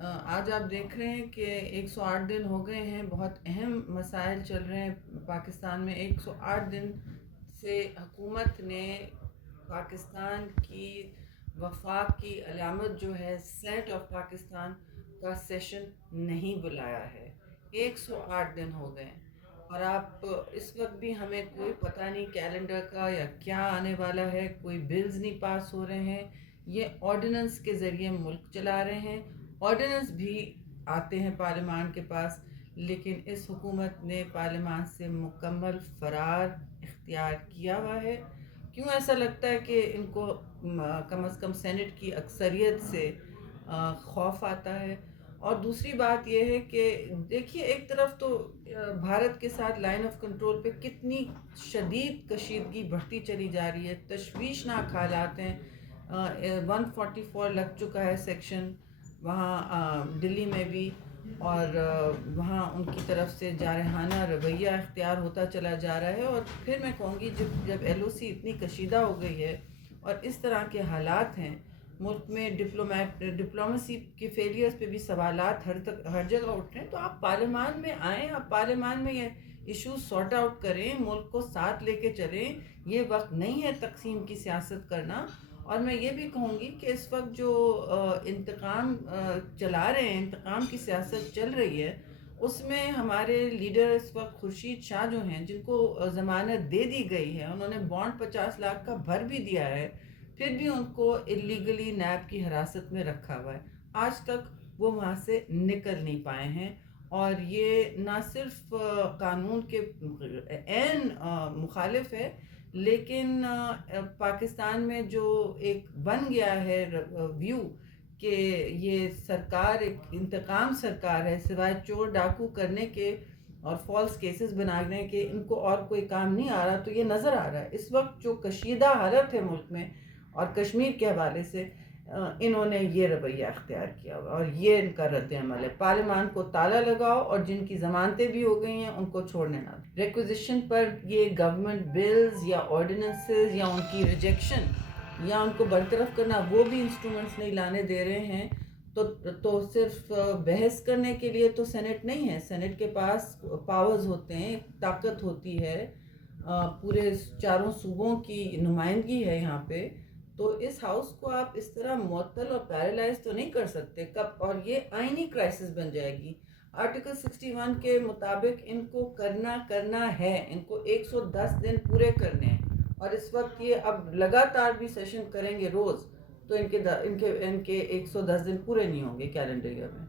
آج آپ دیکھ رہے ہیں کہ 108 دن ہو گئے ہیں، بہت اہم مسائل چل رہے ہیں پاکستان میں۔ 108 دن سے حکومت نے پاکستان کی وفاق کی علامت جو ہے سینٹ آف پاکستان کا سیشن نہیں بلایا ہے۔ 108 دن ہو گئے اور آپ اس وقت بھی ہمیں کوئی پتہ نہیں کیلنڈر کا یا کیا آنے والا ہے، کوئی بلز نہیں پاس ہو رہے ہیں۔ یہ آرڈیننس کے ذریعے ملک چلا رہے ہیں۔ آرڈیننس بھی آتے ہیں پارلیمان کے پاس، لیکن اس حکومت نے پارلیمان سے مکمل فرار اختیار کیا ہوا ہے۔ کیوں ایسا لگتا ہے کہ ان کو کم از کم سینٹ کی اکثریت سے خوف آتا ہے؟ اور دوسری بات یہ ہے کہ دیکھیے، ایک طرف تو بھارت کے ساتھ لائن آف کنٹرول پہ کتنی شدید کشیدگی بڑھتی چلی جا رہی ہے، تشویشناک حالات ہیں۔ 144 لگ چکا ہے سیکشن وہاں دلی میں بھی، اور وہاں ان کی طرف سے جارحانہ رویہ اختیار ہوتا چلا جا رہا ہے۔ اور پھر میں کہوں گی جب ایل او سی اتنی کشیدہ ہو گئی ہے اور اس طرح کے حالات ہیں ملک میں، ڈپلومیسی کے فیلیئرز پہ بھی سوالات ہر جگہ اٹھ رہے ہیں، تو آپ پارلیمان میں آئیں، آپ پارلیمان میں یہ ایشوز سارٹ آؤٹ کریں، ملک کو ساتھ لے کے چلیں۔ یہ وقت نہیں ہے تقسیم کی سیاست کرنا۔ اور میں یہ بھی کہوں گی کہ اس وقت جو انتقام چلا رہے ہیں، انتقام کی سیاست چل رہی ہے، اس میں ہمارے لیڈر اس وقت خورشید شاہ جو ہیں، جن کو ضمانت دے دی گئی ہے، انہوں نے بانڈ 50 لاکھ کا بھر بھی دیا ہے، پھر بھی ان کو اللیگلی نیب کی حراست میں رکھا ہوا ہے۔ آج تک وہ وہاں سے نکل نہیں پائے ہیں، اور یہ نہ صرف قانون کے عین مخالف ہے، لیکن پاکستان میں جو ایک بن گیا ہے ویو کہ یہ سرکار ایک انتقام سرکار ہے، سوائے چور ڈاکو کرنے کے اور فالس کیسز بنانے کے ان کو اور کوئی کام نہیں آ رہا، تو یہ نظر آ رہا ہے اس وقت جو کشیدہ حالت ہے ملک میں اور کشمیر کے حوالے سے انہوں نے یہ رویہ اختیار کیا ہوا، اور یہ ان کا رد عمل ہے۔ پارلیمان کو تالا لگاؤ اور جن کی ضمانتیں بھی ہو گئی ہیں ان کو چھوڑنے نہ دو۔ ریکوزیشن پر یہ گورنمنٹ بلز یا آرڈیننسز یا ان کی ریجیکشن یا ان کو برطرف کرنا، وہ بھی انسٹرومنٹس نہیں لانے دے رہے ہیں۔ تو صرف بحث کرنے کے لیے تو سینٹ نہیں ہے، سینٹ کے پاس پاورز ہوتے ہیں، طاقت ہوتی ہے، پورے چاروں صوبوں کی نمائندگی ہے یہاں پہ۔ تو اس ہاؤس کو آپ اس طرح معطل اور پیرالائز تو نہیں کر سکتے کب، اور یہ آئینی کرائسس بن جائے گی۔ آرٹیکل 61 کے مطابق ان کو کرنا ہے، ان کو 110 دن پورے کرنے ہیں، اور اس وقت یہ اب لگاتار بھی سیشن کریں گے روز، تو ان کے 110 دن پورے نہیں ہوں گے کیلنڈر ایئر میں۔